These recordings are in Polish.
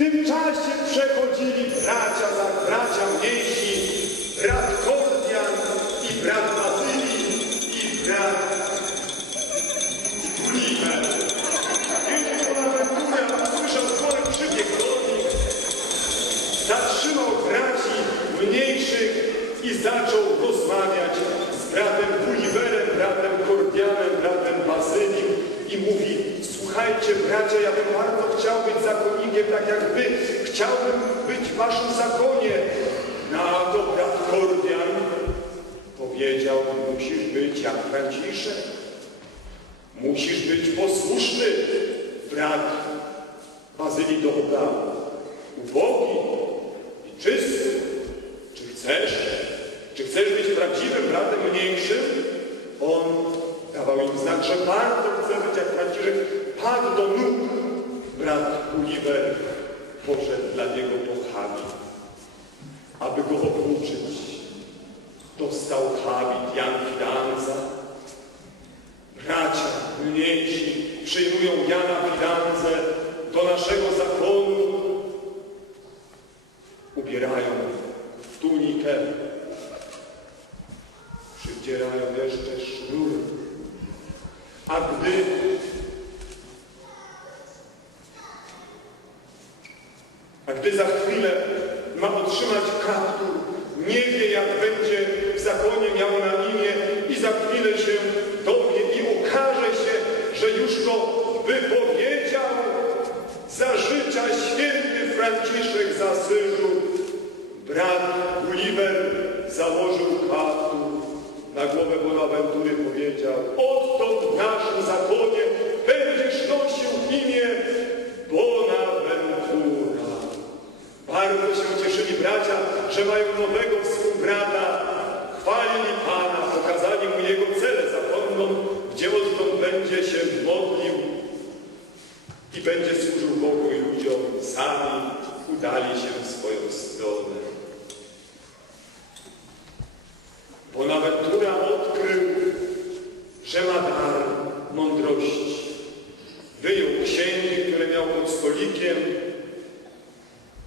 tym czasie przechodzili bracia za bracia mniejsi, brat Kordian i brat Bazylii i brat Liber. Kiedy Bonaventura usłyszał spory przybieg do nich, zatrzymał braci mniejszych i zaczął rozmawiać z bratem Gulliverem, bratem Kordianem, bratem Bazylim i mówi, słuchajcie bracia, ja bym bardzo chciał być zakonnikiem, tak jak wy, chciałbym być w waszym zakonie. Na to brat Kordian powiedział, musisz być jak Franciszek, musisz być posłuszny, brat Bazylii ubogi i czysty. Czy chcesz? Czy chcesz być prawdziwym bratem mniejszym? On znak, że bardzo chce być jak Franciszek. Do nóg. Brat Gulliver poszedł dla niego po habit, aby go obróczyć. Dostał habit Jan Fidanza. Bracia mniejsi przyjmują Jana Fidanzę do naszego zakonu. Ubierają w tunikę, a gdy a gdy za chwilę ma otrzymać kaptur, nie wie jak będzie w zakonie miał na imię i za chwilę się dowie i okaże się, że już go wypowiedział za życia święty Franciszek z Asyżu. Brat Gulliver założył kaptur na głowę Bonaventury powiedział w naszym zakonie będziesz nosił imię Bonaventura. Bardzo się cieszyli bracia, że mają nowego współbrata. Chwalili Pana, pokazali mu jego celę zakonną, gdzie odtąd będzie się modlił i będzie służył Bogu i ludziom. Sami udali się w swoją stronę. Bonaventura odkrył, że ma dar mądrości. Wyjął księgi, które miał pod stolikiem.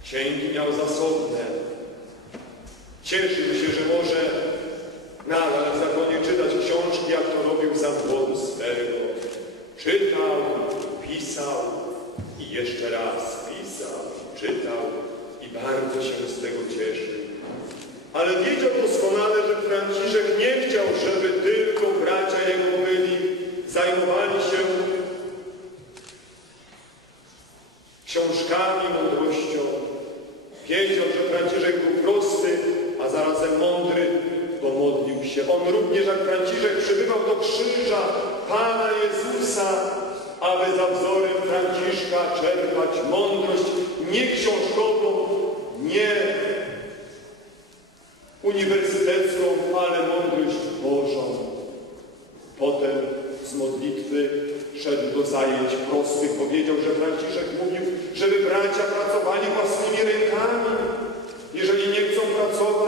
Księgi miał zasobne. Cieszył się, że może nadal w zakonie czytać książki, jak to robił za młodu swego. Czytał, pisał i jeszcze raz pisał, czytał i bardzo się z tego cieszył. Ale wiedział doskonale, że Franciszek nie chciał, żeby tylko bracia jego byli, zajmowali się książkami, mądrością. Wiedział, że Franciszek był prosty, a zarazem mądry, bo modlił się. On również jak Franciszek przybywał do krzyża Pana Jezusa, aby za wzorem Franciszka czerpać mądrość nie książkową, nie uniwersytecką, ale mądrość Bożą. Potem z modlitwy szedł do zajęć prostych. Powiedział, że Franciszek mówił, żeby bracia pracowali własnymi rękami. Jeżeli nie chcą pracować,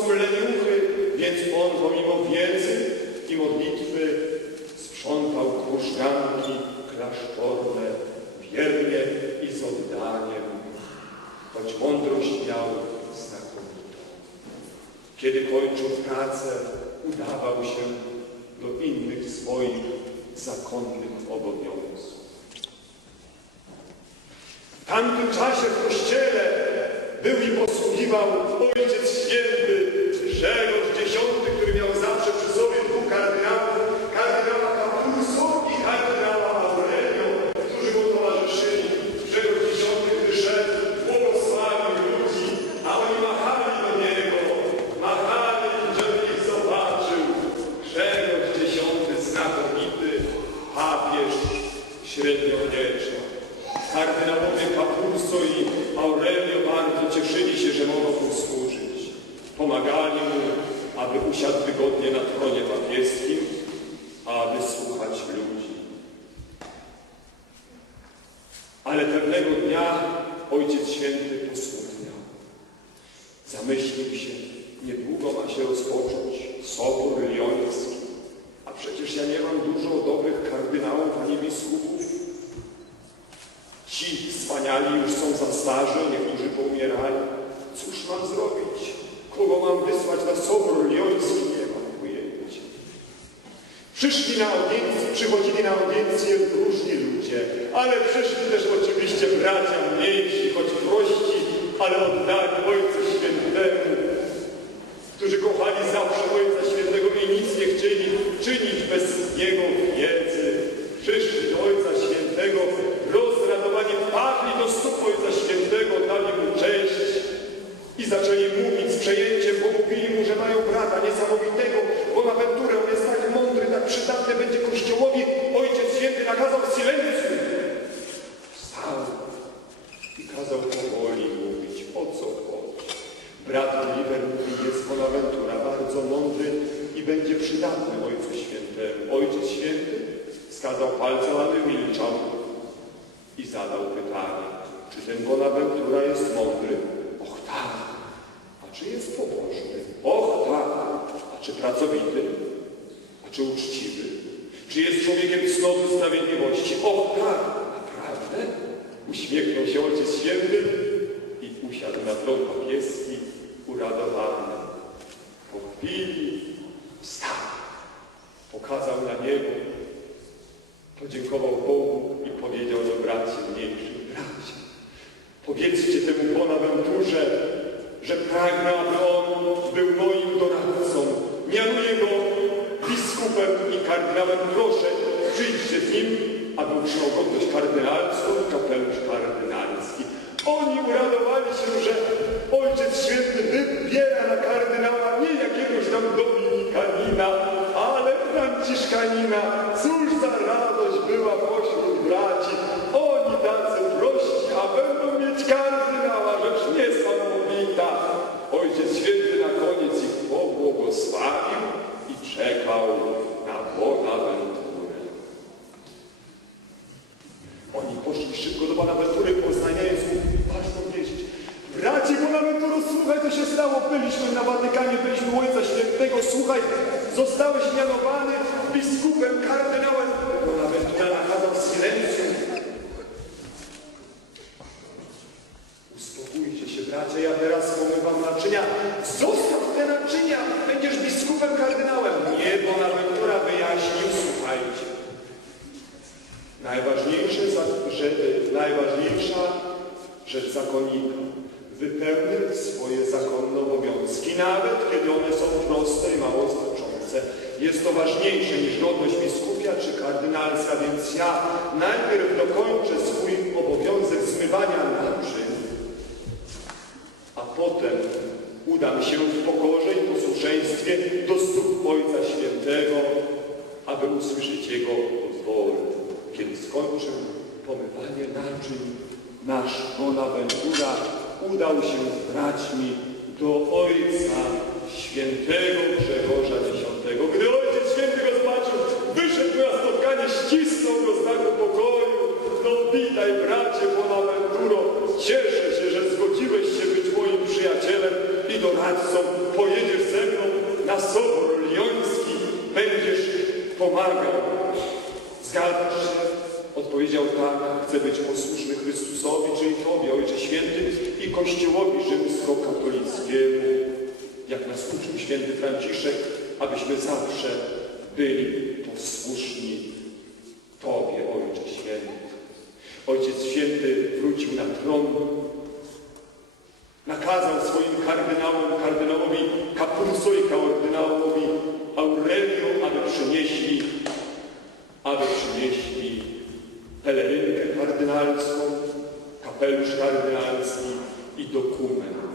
są leniuchy, więc on pomimo wiedzy i modlitwy sprzątał krużganki klasztorne wiernie i z oddaniem, choć mądrość miał znakomitą. Kiedy kończył pracę, udawał się do innych swoich zakonnych obowiązków. W tamtym czasie w kościele był i posługiwał Ojciec Święty Grzegorz X, który miał zawsze przy sobie dwóch kardynałów, kardynała Capurso i kardynała Aurelio, którzy mu towarzyszyli. Grzegorz X, gdy szedł, błogosławił ludzi, a oni machali do niego, machali, żeby ich zobaczył. Grzegorz X, znakomity papież średniowieczny. Kardynałowie Capurso i Aurelio bardzo cieszyli się, że mogą mu służyć. Pomagali mu, aby usiadł wygodnie na tronie papieskim, aby słuchać ludzi. Ale pewnego dnia Ojciec Święty posmutniał. Zamyślił się, niedługo ma się rozpocząć Sobór Lioński, a przecież ja nie mam dużo dobrych kardynałów ani biskupów. Ci wspaniali już są za starzy, niektórzy poumierali. Cóż mam zrobić? Kogo mam wysłać na sobór lioński? Nie mam pojęcia. Przyszli na audiencję, przychodzili na audiencję różni ludzie, ale przyszli też oczywiście bracia mniejsi, choć prości, ale oddali Ojcu Świętemu, którzy kochali zawsze Ojca Świętego i nic nie chcieli czynić bez Jego wiedzy. Przyszli do Ojca Świętego, rozradowani, padli do stóp Ojca Świętego, dali Mu cześć i zaczęli mówić z przejęciem, bo mówili Mu, że mają brata niesamowitego, Bonaventurę, on jest tak przydatny będzie Kościołowi. Ojciec Święty nakazał silencju. Wstał i kazał powoli mówić, o co chodzi. Brat Oliver mówi, jest Bonaventura bardzo mądry i będzie przydatny Ojcu Świętemu. Ojciec Święty wskazał palcem, aby milczał i zadał pytanie, czy ten Bonaventura jest mądry? Och tak. A czy jest pobożny? Och tak. A czy pracowity? Czy uczciwy? Czy jest człowiekiem cnoty sprawiedliwości? Och tak. Naprawdę? Uśmiechnął się Ojciec Święty i usiadł na tron papieski uradowany. Po chwili wstał, pokazał na niebo, podziękował Bogu i powiedział do braci mniejszych, bracia, powiedzcie temu Bonaventurze, że pragnę, aby on był moim doradcą. Mianuję go biskupem i kardynałem. Proszę, przyjdźcie z nim, aby utrzymał godność kardynalską i kapelusz kardynalski. Oni uradowali się, że Ojciec Święty wybiera na kardynała nie jakiegoś tam dominikanina, ale franciszkanina. Cóż za radość była pośród braci. Oni tacy prości, a będą mieć kardynała, rzecz niesamowita. Ojciec Święty na koniec ich pobłogosławił i czekał na Bonaventurę. Oni poszli szybko do Bonaventury, poznaniając mu ważną wieść. Bracie Bonaventuro, słuchaj, co się stało. Byliśmy na Watykanie, byliśmy u Ojca Świętego. Słuchaj, zostałeś mianowany biskupem, kardynałem. Bonaventura nakazał silencję. Uspokójcie się, bracia, ja teraz pomywam naczynia. Zostaw te naczynia, będziesz biskupem, kardynałem. Nie, Bonaventura wyjaśnił, słuchajcie. Najważniejsze, za- że, najważniejsza rzecz zakonnika. Wypełnić swoje zakonne obowiązki, nawet kiedy one są proste i mało znaczące. Jest to ważniejsze niż godność biskupia czy kardynalska, więc ja najpierw dokończę swój obowiązek zmywania naczyń, a potem udam się w pokorze i posłuszeństwie do stóp Ojca Świętego, aby usłyszeć Jego pozwoły. Kiedy skończył pomywanie naczyń, nasz Bonaventura udał się z braćmi do Ojca Świętego Grzegorza X. Gdy Ojciec Święty go zobaczył, wyszedł na spotkanie, ścisnął go z znaku pokoju. No witaj bracie Bonaventuro, cieszę się, że zgodziłeś się być moim przyjacielem i doradcą. Pojedziesz ze mną na Sobór Lioński, będziesz pomagał. Zgadzasz się? Odpowiedział tak, chcę być posłuszny Chrystusowi, czyli Tobie, Ojcze Święty i Kościołowi rzymskokatolickiemu. Jak nas uczył święty Franciszek, abyśmy zawsze byli posłuszni Tobie, Ojcze Święty. Ojciec Święty wrócił na tron, nakazał swoim kardynałom, kardynałowi Capurso i kardynałowi Aurelio, aby przynieśli, aby przynieśli pelerynkę kardynalską, kapelusz kardynalski i dokument.